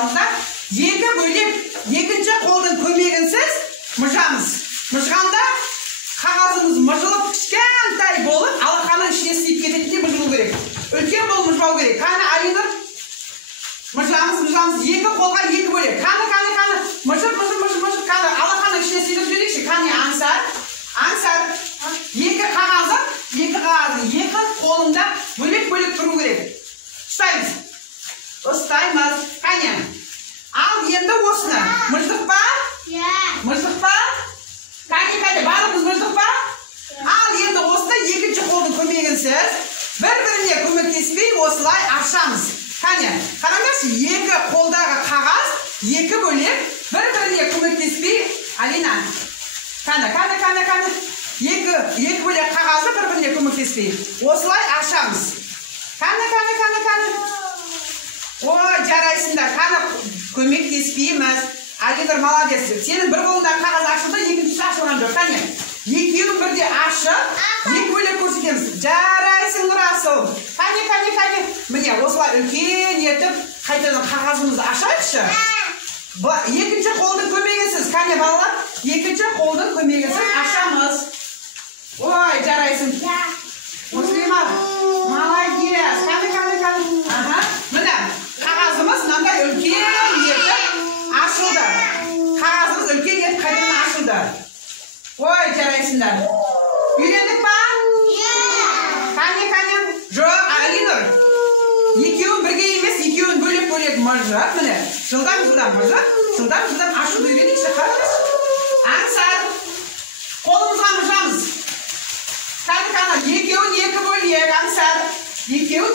жасағанымызда екі бөлек екінші қолдың көмегінсіз мұжамыз. Мұжғанда қағазымыз мұжылып кішкентай болып алақанның ішіне сыйып кететіндей мұжылу керек. Үлкен болып мұжбау керек. Қане Алинұр? Мұжамыз екі қолға екі бөлек. Қане мұжып қане алақанның ішіне сыйып жіберейікші. Қане аңсар екі қағазы екі қолында бөлек тұру керек. Ұстаймыз. Қане. Ал енді осыны. Мұждық па? Қане, барлығымыз мұждық па? Ал енді осыны екінші қолдың көмегінсіз бір-біріне көмектеспей осылай ашамыз. Қане, қараңдаршы, екі қолдағы қағаз екі бөлек бір-біріне көмектеспей, Алина. Қане. Екі бөлек қағазы бір-біріне көмектеспей. Осылай ашамыз. Қане. Ой, жарайсыңдар. Қане, көмектеспейміз. Алинұр, молодец. Сенің бір қолыңдағы қағаз ашылды, екіншісі ашылған жоқ. Қане, екеуін бірде ашып, екі бөлек көрсетеміз. Жарайсың, Нұрасыл. Қане. Міне, осылай үлкен етіп, қайтадан қағазымызды ашайықшы. Екінші қолдың көмегінсіз. Қане, балалар, екінші қолдың көмегінсіз ашамыз. Ой, жарайсың. Мұслима, молодец. Қане. Міне, қағазымыз мынандай үлкен етіп ашылды. Қағазымыз үлкен етіп қайтадан ашылды. Ой, жарайсыңдар. Үйрендік па? Қане. Жоқ, Алинұр. Екеуін бірге емес, екеуін бөлек мұжып. Міне, жылдам мұжып, жылдам ашуды үйренейікші. Қараңыз. Аңсар. Қолымызға мұжамыз. Қане. Екеуін екі бөлек, Аңсар. Екеуін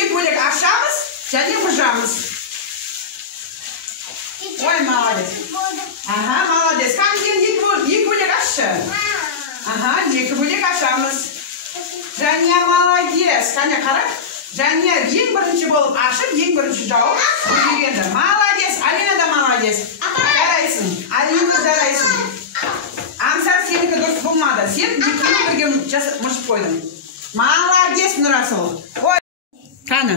екі бөлек ашамыз, және мұжамыз. Ой, молодец. Молодец. Қане, екі бөлек ашшы. Екі бөлек ашамыз. Және молодец. Қане, қара. Және ең бірінші болып ашып, ең бірінші жауып үйренді. Молодец. Алина да молодец. Жарайсың. Алина жарайсың. Аңсар, сенікі дұрыс болмады. Сен екеуін бірге мұжып қойдың. Молодец, Нұрасыл. Ой. Қане.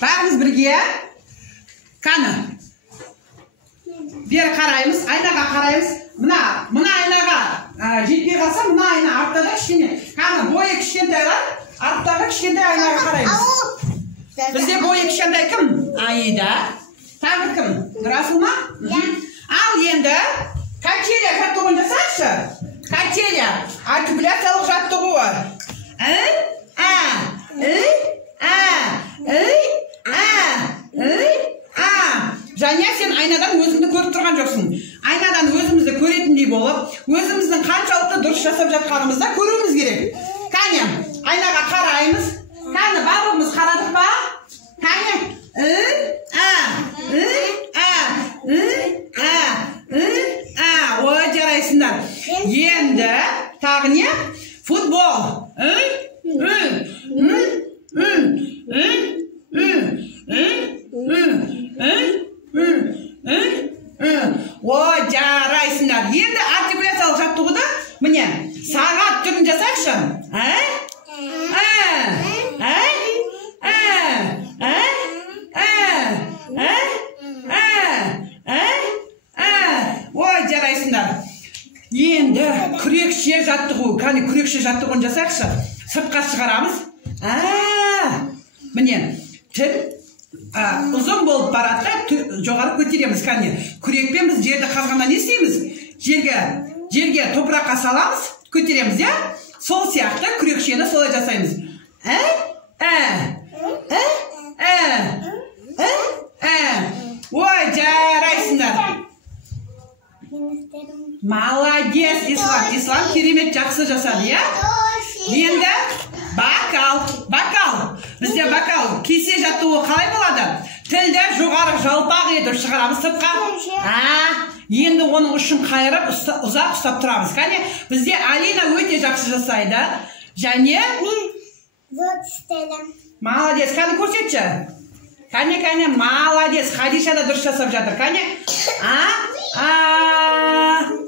Бәріміз бірге. Қане. Бері қараймыз, айнаға қараймыз. Мына айнаға жетпей қалса, мына айна артта кішкене. Қане, бойы кішкентайлар, арттағы кішкентай айнаға қараймыз. Бізде бойы кішкентай кім? Аида. Тағы кім? Нұрасыл ма? Ал енді качеля жаттығуын жасайықшы. Качеля артикуляциялық жаттығуы. Және сен айнадан өзіңді көріп тұрған жоқсың. Айнадан өзімізді көретіндей болып, өзіміздің қаншалықты дұрыс жасап жатқанымызда көруіміз керек. Қане, айнаға қараймыз. Қане, барлығымыз қарадық па? Қане, ой, жарайсыңдар. Енді тағы не? Футбол. Ой, жарайсыңдар. Енді артикуляциялық жаттығуды, міне, сағат түрін жасайықшы. Ой, жарайсыңдар. Енді күрекше жаттығу. Қане, күрекше жаттығуын жасайықшы. Сыртқа шығарамыз. Міне, тіл ұзын болып барады, жоғары көтереміз. Қане, күрекпен біз жерді қазғанда не істейміз? Жерге топыраққа саламыз, көтереміз, я? Сол сияқты күрекшені солай жасаймыз. Ой, жарайсыңдар. Молодец, Ислам керемет жақсы жасады, я? Енді бакал. Бізде бакал кесе жаттығуы қалай болады? Тілді жоғары жалпақ етіп шығарамыз сыртқа. Енді оның ұшын қайырып ұзақ ұстап тұрамыз. Қане, бізде Алина өте жақсы жасайды. Және молодец. Қане, көрсетші. Қане, молодец. Хадиша да дұрыс жасап жатыр. Қане,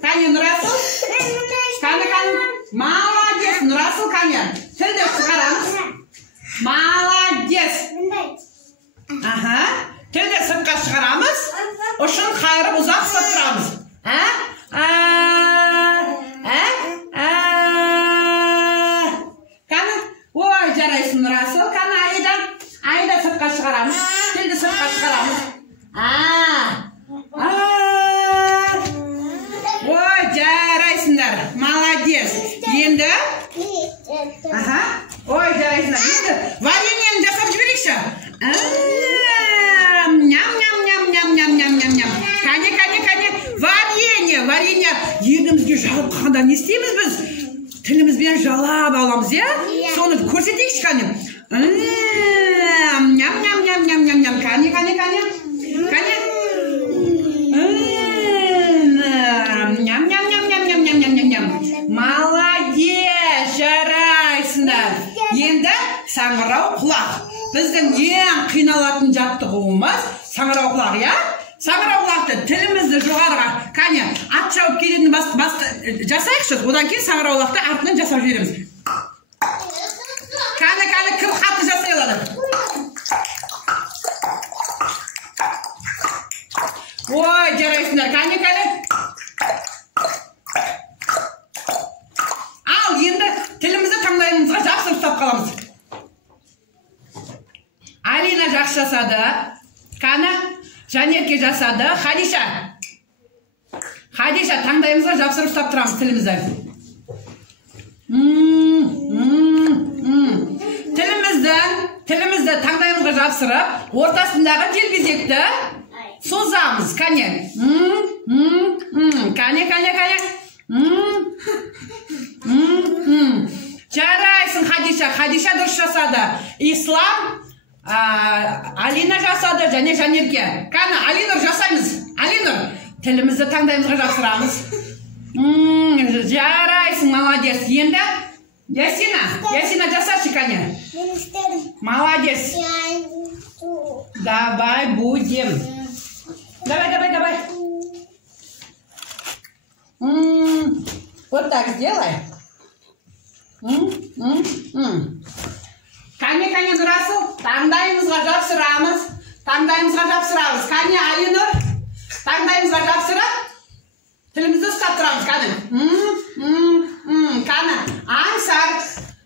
қане, Нұрасыл. Қане, молодец, Нұрасыл. Қане, тілді шығарамыз. Молодец. ұшын қайырып ұзақ ұстап тұрамыз. Қаны, ой, жарайсың Расыл. Қаны, айда сыртқа шығарамыз. Тілді сыртқа шығарамыз. Ой, жарайсыңдар. Молодец. Енді? Ой, жарайсыңдар. Енді вареньені жасап жіберейікші. Ням-ням-ням-ням-ням-ням-ням-ням. Кәне. Варенье. Ернімізге жалып қағанда не істейміз біз? Тілімізбен жалап аламыз, е? Соны көрсетейікші, кәне. Ням-ням-ням-ням-ням-ням. Кәне. Ням-ням-ням-ням-ням-ням-ням-ням. Молодец, жарайсыңдар. Енді саңырау құлақ. Біздің ең қиналатын жаттығуымыз саңырау құлақ, я? Саңырау құлақты тілімізді жоғарыға, кәне, ат шауып келетін жасайықшы, одан кейін саңырау құлақты артынан жасап жібереміз. Кәне, кім қатты жасай алады? Ой, жарайсыңдар, кәне. Ал, енді тілімізді таңдайымызға жақсы ұстап қаламыз. Алина жақсы жасады. Кәне, Жанерке жасады. Хадиша, таңдайымызға жапсырып ұстап тұрамыз тілімізді. Тілімізді таңдайымызға жапсырып, ортасындағы желбезекті созамыз. Кәне. Кәне. Жарайсың, Хадиша дұрыс жасады. Ислам, Алина жасады, және Жанерке. Кәне, Алинұр жасаймыз. Алинұр, тілімізді таңдайымызға жапсырамыз. Жарайсың, молодец. Енді Ясина жасашы, кәне. Молодец. Давай будем. Давай. Вот так сделай. Кәне, Расыл, таңдайымызға жапсырамыз. Кәне, Алинұр, таңдайымызға жапсырып, тілімізді ұстап тұрамыз. Кәне, аңсар,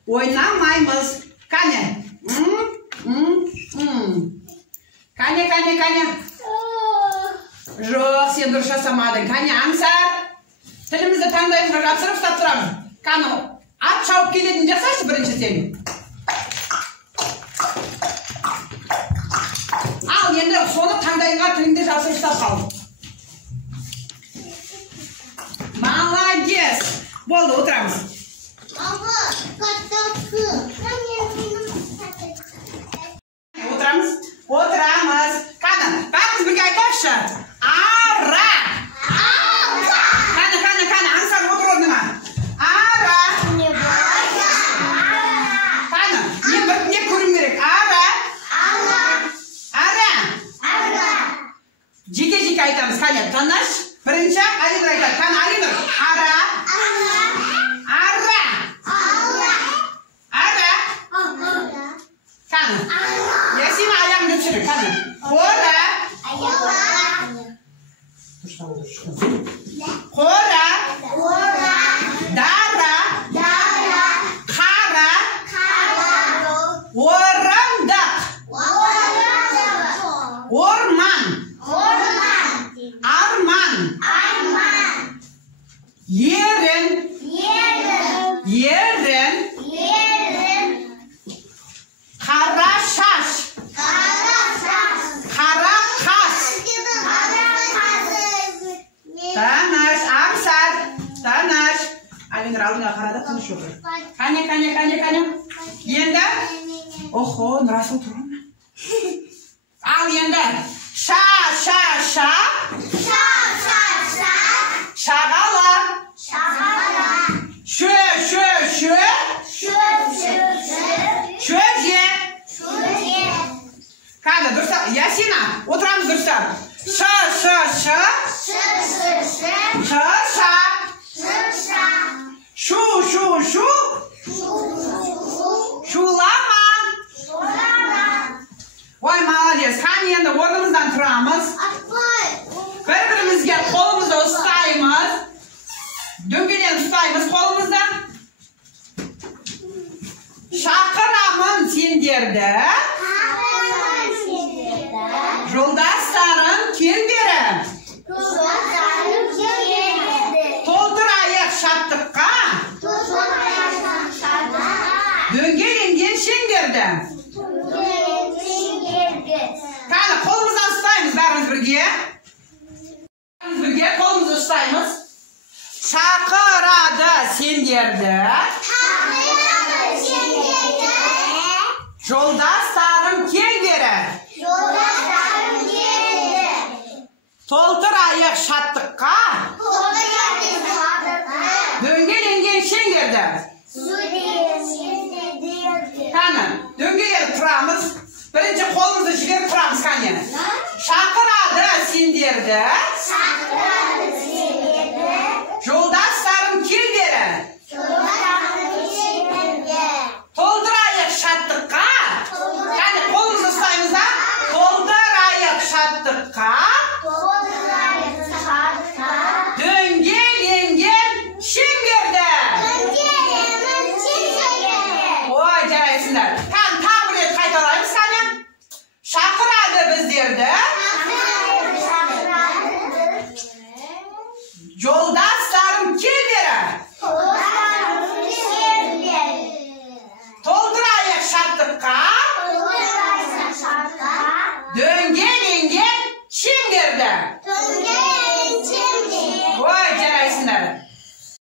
ойнамаймыз. Кәне. Жоқ, сен дұрыс жасамадың. Кәне, аңсар, тілімізді таңдайымызға жапсырып ұстап тұрамыз. Кәне, ат шауып келетін жасайшы бірінші сен. Ал, енді соны таңдайыңға тіліңді жапсырып ұстап қал. Молодец. Болды, отырамыз. Отырамыз. Қаны, бәріміз бірге айтайықшы. Ара. Қаны, аңсар отыр орныңа. Ара. Қаны, не көрім керек? Ара. Жеке айтамыз. Қане, таныш. Бірінші Алинұр айтады. Қаны, Алинұр. Ара. Қаны. Ясина аяғыңды түсірі. Қаны. Қора. Дара. Қара. Орындық. Орман. Арман. Ерін. Қара шаш. Қара қас. Таныш, аңсар. Таныш. Алинұр алдыңа қарады, тыныш отыр. Қане. Енді? Охо, Расыл тұр ма? Ал енді. Ша. Шағала. Шө. Шөже. Қане, дұрыстап. Ясина, отырамыз дұрыстап. Ша. Шу. Шулама. Ой, молодец. Қане, енді орнымыздан тұрамыз. sendерді. Жолдастарым кел бері. Толтырайық шаттыққа. Дөңгеленген шеңберді. Қане, қолымыздан ұстаймыз бәріміз бірге. Бірге қолымызды ұстаймыз. Шақырады сендерді. Жолдастарым кел бері. Толтырайық шаттыққа. Дөңгеленген шеңберді. Қане, дөңгеленіп тұрамыз. Бірінші қолымызды жіберіп тұрамыз, қане. Шақырады сендерді.